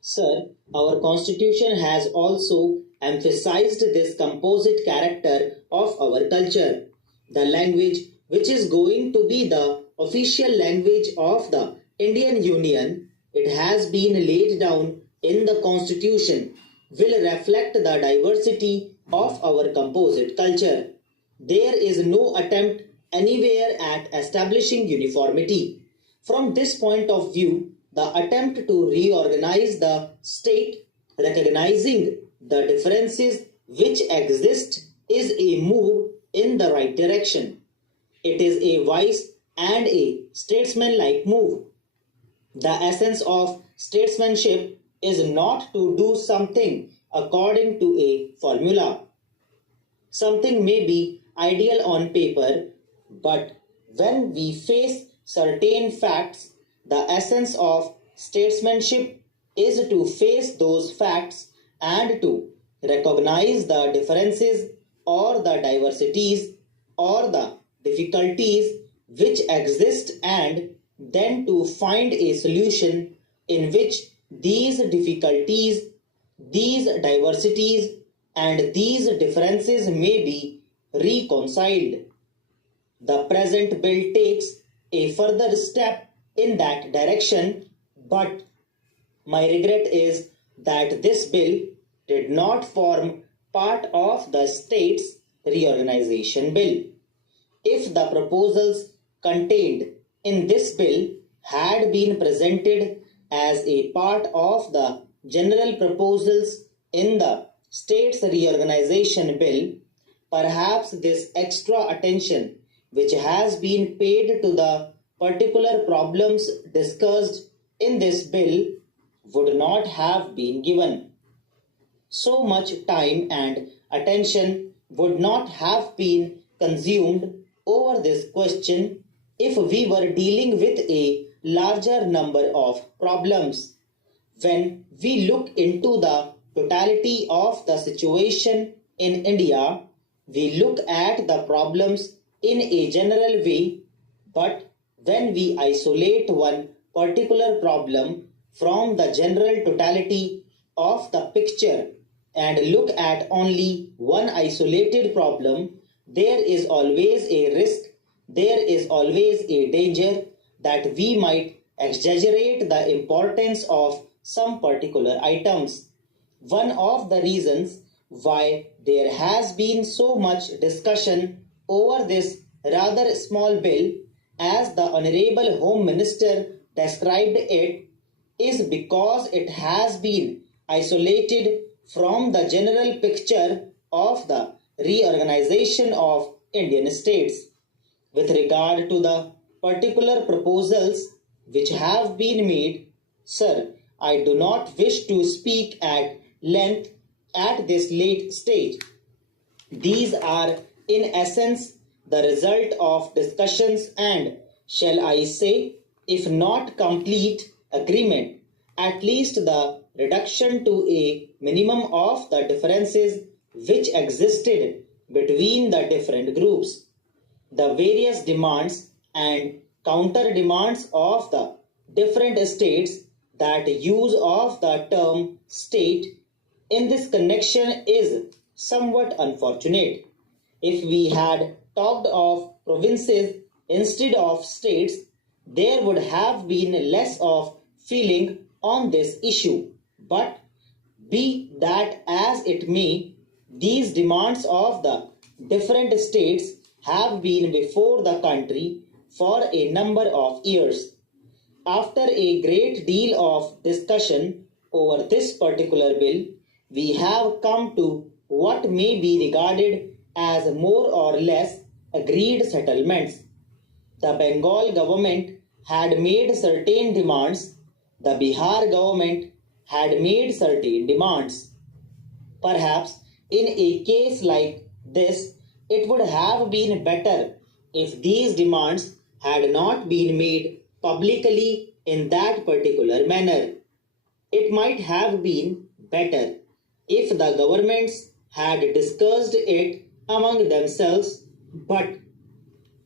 Sir, our constitution has also emphasized this composite character of our culture. The language, which is going to be the official language of the Indian Union, it has been laid down in the constitution, will reflect the diversity of our composite culture. There is no attempt anywhere at establishing uniformity. From this point of view, the attempt to reorganize the state, recognizing the differences which exist, is a move in the right direction. It is a wise and a statesmanlike move. The essence of statesmanship is not to do something according to a formula. Something may be ideal on paper, but when we face certain facts, the essence of statesmanship is to face those facts and to recognize the differences or the diversities or the difficulties which exist, and then to find a solution in which these difficulties, these diversities, and these differences may be reconciled. The present bill takes a further step in that direction, but my regret is that this bill did not form part of the state's reorganization bill. If the proposals contained in this bill had been presented as a part of the general proposals in the state's reorganization bill, perhaps this extra attention which has been paid to the particular problems discussed in this bill would not have been given. So much time and attention would not have been consumed over this question if we were dealing with a larger number of problems. When we look into the totality of the situation in India, we look at the problems in a general way, but when we isolate one particular problem from the general totality of the picture and look at only one isolated problem, there is always a risk, there is always a danger that we might exaggerate the importance of some particular items. One of the reasons why there has been so much discussion over this rather small bill, as the Honorable Home Minister described it, is because it has been isolated from the general picture of the reorganization of Indian states. With regard to the particular proposals which have been made, sir, I do not wish to speak at length at this late stage. These are in essence the result of discussions and, shall I say, if not complete agreement, at least the reduction to a minimum of the differences which existed between the different groups. The various demands and counter demands of the different states, that use of the term state in this connection is somewhat unfortunate. If we had talked of provinces instead of states, there would have been less of feeling on this issue. But be that as it may, these demands of the different states have been before the country for a number of years. After a great deal of discussion over this particular bill, we have come to what may be regarded as more or less agreed settlements. The Bengal government had made certain demands, the Bihar government had made certain demands. Perhaps in a case like this, it would have been better if these demands had not been made publicly in that particular manner. It might have been better if the governments had discussed it among themselves, but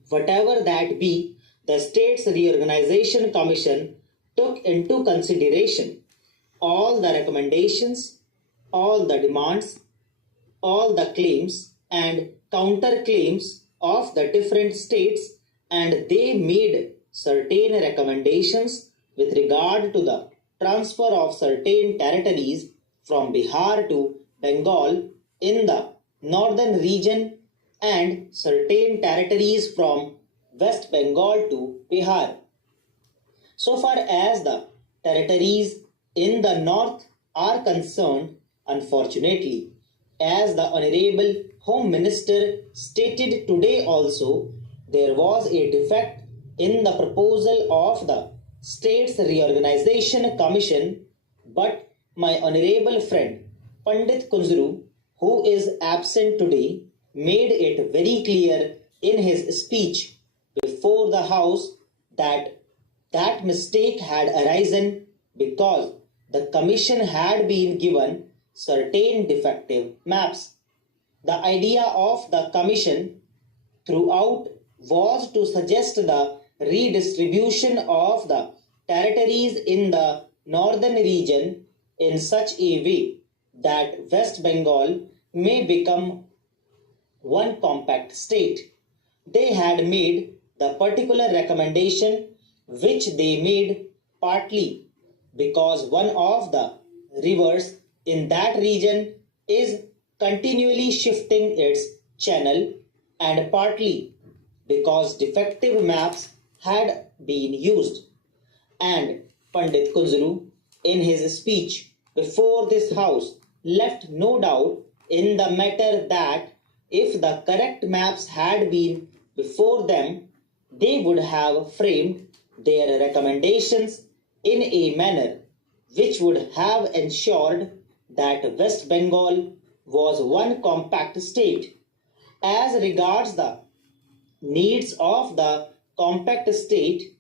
whatever that be, the States Reorganization Commission took into consideration all the recommendations, all the demands, all the claims and counterclaims of the different states, and they made certain recommendations with regard to the transfer of certain territories from Bihar to Bengal in the northern region and certain territories from West Bengal to Bihar. So far as the territories in the north are concerned, unfortunately, as the Honorable Home Minister stated today also, there was a defect in the proposal of the States Reorganization Commission, but my honorable friend Pandit Kunzru, who is absent today, made it very clear in his speech before the House that that mistake had arisen because the Commission had been given certain defective maps. The idea of the Commission throughout was to suggest the redistribution of the territories in the northern region in such a way that West Bengal may become one compact state. They had made the particular recommendation which they made partly because one of the rivers in that region is continually shifting its channel, and partly because defective maps had been used. And Pandit Kunzru, in his speech before this House, left no doubt in the matter that if the correct maps had been before them, they would have framed their recommendations in a manner which would have ensured that West Bengal was one compact state. As regards the needs of the compact state,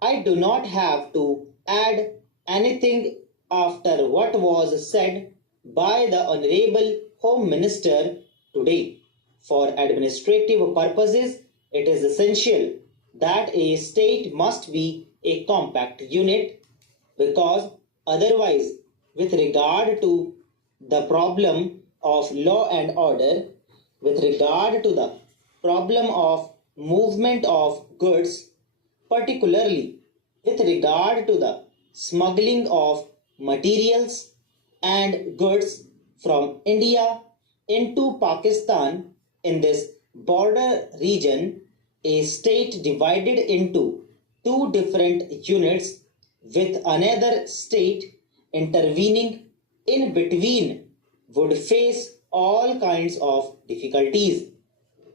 I do not have to add anything after what was said by the Honorable Home Minister today. For administrative purposes, it is essential that a state must be a compact unit, because otherwise, with regard to the problem of law and order, with regard to the problem of movement of goods, particularly with regard to the smuggling of materials and goods from India into Pakistan in this border region, a state divided into two different units with another state intervening in between would face all kinds of difficulties.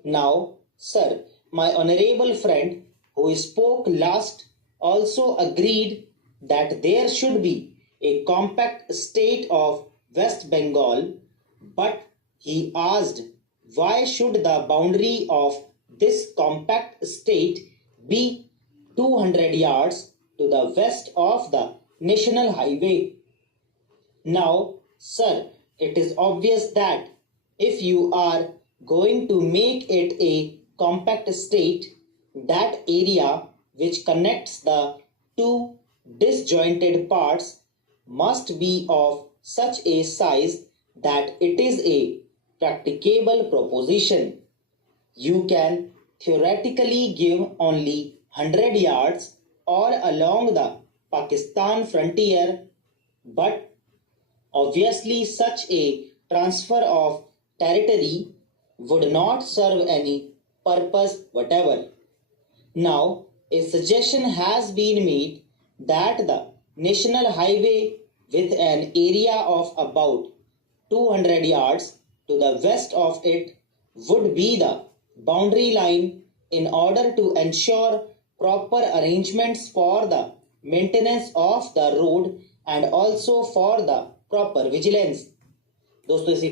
Now, sir, my honorable friend who spoke last also agreed that there should be a compact state of West Bengal, but he asked why should the boundary of this compact state be 200 yards to the west of the national highway. Now, sir, it is obvious that if you are going to make it a compact state, that area which connects the two disjointed parts must be of such a size that it is a practicable proposition. You can theoretically give only 100 yards all along the Pakistan frontier, but obviously such a transfer of territory would not serve any purpose whatever. Now, a suggestion has been made that the national highway with an area of about 200 yards to the west of it would be the boundary line in order to ensure proper arrangements for the maintenance of the road and also for the proper vigilance. दोस्तों इसी